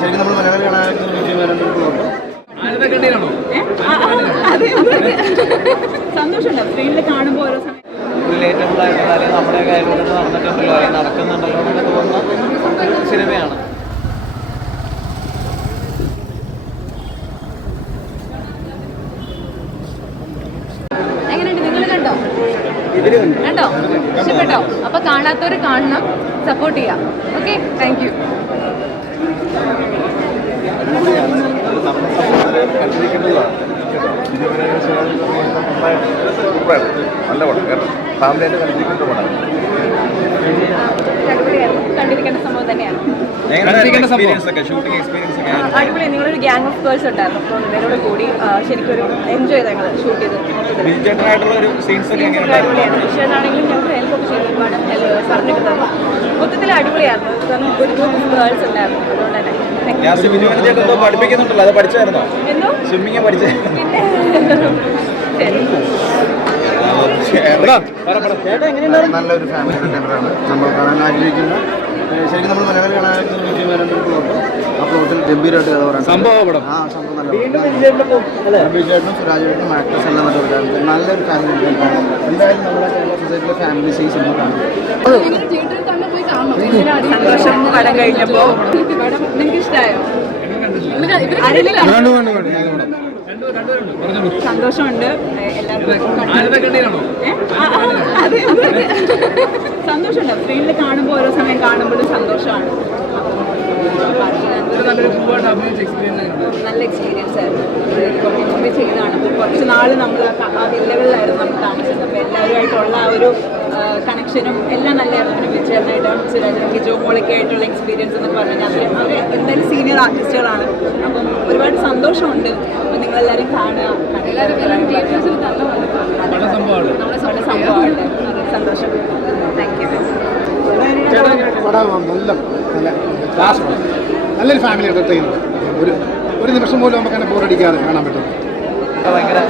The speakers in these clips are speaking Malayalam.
ശരിക്കും നമ്മൾ മലയാളി കാണാനായിട്ട് വിജയ് മേനോന്റെ ഒരു പ്ലോട്ട് സന്തോഷമുണ്ടോ. സ്ക്രീനിൽ കാണുമ്പോൾ ഓരോ സമയം. റിലേറ്റബിൾ ആയിട്ടുള്ള അല്ലെങ്കിൽ നമ്മുടെ കാര്യത്തിൽ നടന്നിട്ടുണ്ടല്ലോ അല്ലെങ്കിൽ നടക്കുന്നുണ്ടല്ലോ എന്നൊക്കെ തോന്നുന്ന സിനിമയാണ്. കണ്ടോ? കണ്ടോ. ഇഷ്ടപ്പെട്ടോ? അപ്പൊ കാണാത്തവർ കാണണം സപ്പോർട്ട് ചെയ്യാം. ഓക്കെ താങ്ക് യു നല്ല പടം കേട്ടോ ഫാമിലിയായിട്ട് കണ്ടിരിക്കുന്ന പടമാണ് അടിപൊളിയായിരുന്നു കണ്ടിരിക്കേണ്ട സംഭവം. തന്നെയാണ് എക്സ്പീരിയൻസ് ഒക്കെ ഷൂട്ടിംഗ് എക്സ്പീരിയൻസ് ഒക്കെ ആ, അടിപൊളി. നിങ്ങളൊരു ഗ്യാങ് ഓഫ് ഗേൾസ് ഉണ്ടായിരുന്നു. അപ്പോൾ ഇവരോട് കൂടി ശരിക്കും ഒരു എൻജോയ് ഞങ്ങൾ ഷൂട്ട് ചെയ്ത്. മൊത്തത്തിൽ ഡിജിറ്റലായിട്ടുള്ള ഒരു സീൻസ് ഒക്കെ എങ്ങനെ അടിപൊളിയായിരുന്നു. വിഷയനാണെങ്കിലും ഞങ്ങൾക്ക് ഹെൽപ്പ് ഒക്കെ ചെയ്തു ഒരുപാട് പറഞ്ഞിട്ട് തന്നു. അടിപൊളിയായിരുന്നു. ഗേൾസ് ഉണ്ടായിരുന്നു. അതുകൊണ്ട് തന്നെ. പഠിപ്പിക്കുന്നുണ്ടല്ലോ. അത് പഠിച്ചായിരുന്നോ? എന്തോ? സ്വിമ്മിങ് പഠിച്ചായിരുന്നു നല്ലൊരു ഫാമിലി ആണ്. നമ്മൾ കാണാൻ ആഗ്രഹിക്കുന്ന. ശരിക്കും നമ്മൾ മലയാളി കാണാനായിട്ട് വിജയ് ഒരു പ്ലോട്ട് ആ പ്ലോട്ടിൽ ഗംഭീരമായിട്ട് കഥ പറയാം സംഭവം ആ സംഭവം നല്ല വിജയേട്ടനും സുരാജേട്ടനും ആക്ടേഴ്സ് എല്ലാം നല്ല ഒരു നല്ലൊരു ഫാമിലി എന്തായാലും നമ്മുടെ കേരള സൊസൈറ്റിയിലെ ഫാമിലീസ് ഈ സിനിമ കാണും. സന്തോഷം പടം കഴിഞ്ഞപ്പോ നിങ്ങൾക്ക് ഇഷ്ടമായോ സന്തോഷമുണ്ട് എല്ലാവർക്കും. സന്തോഷമുണ്ട്. സ്ക്രീനിൽ കാണുമ്പോൾ ഓരോ സമയം കാണുമ്പോഴും സന്തോഷമാണ് നല്ല എക്സ്പീരിയൻസ് ആയിരുന്നു. കുറച്ച് മുമ്പേ ചെയ്തതാണ് അപ്പോൾ കുറച്ച് നാൾ നമ്മൾ ആ വില്ലകളിലായിരുന്നു നമ്മൾ താമസിച്ചത്. അപ്പോൾ എല്ലാവരുമായിട്ടുള്ള ആ ഒരു കണക്ഷനും എല്ലാം നല്ലതായിരുന്നു പിന്നെ വിജയനായിട്ടും സുരാജ് ജോ മോളൊക്കെ ആയിട്ടുള്ള എക്സ്പീരിയൻസ് എന്ന് പറഞ്ഞു കഴിഞ്ഞാൽ അവർ എന്തായാലും സീനിയർ ആർട്ടിസ്റ്റുകളാണ് അപ്പം ഒരുപാട് സന്തോഷമുണ്ട്. അപ്പം നിങ്ങളെല്ലാവരും കാണുക. നല്ല സംഭവമാണ്. സന്തോഷം. താങ്ക് യു നല്ല നല്ലൊരു ഫാമിലി എന്റർടൈനർ ഒരു ഒരു നിമിഷം പോലും നമുക്ക് അങ്ങനെ ബോറടിക്കാതെ കാണാൻ പറ്റും. ഭയങ്കര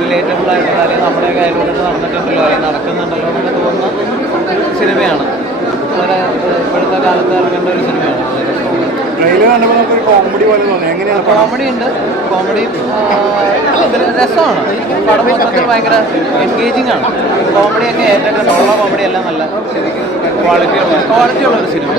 റിലേറ്റബിൾ ആയിട്ടുള്ള അല്ലെങ്കിൽ നമ്മുടെ കാര്യത്തിൽ നടന്നിട്ടുണ്ടല്ലോ അല്ലെങ്കിൽ നടക്കുന്നുണ്ടല്ലോ എന്നൊക്കെ തോന്നുന്ന സിനിമയാണ്. വളരെ ഇപ്പോഴത്തെ കാലത്ത് ഇറങ്ങേണ്ട ഒരു സിനിമയാണ്. ട്രെയിലർ കണ്ടപ്പോൾ നമുക്കൊരു കോമഡി പോലെ തോന്നി. എങ്ങനെയാണ് കോമഡി ഉണ്ട്. കോമഡി രസമാണ്. പടം മൊത്തത്തിൽ ഭയങ്കര എൻഗേജിങ് ആണ്. കോമഡിയൊക്കെ ഏറ്റവും ഉള്ള കോമഡി എല്ലാം നല്ല ശരിക്കും ക്വാളിറ്റി ഉള്ള ക്വാളിറ്റി ഉള്ള ഒരു സിനിമ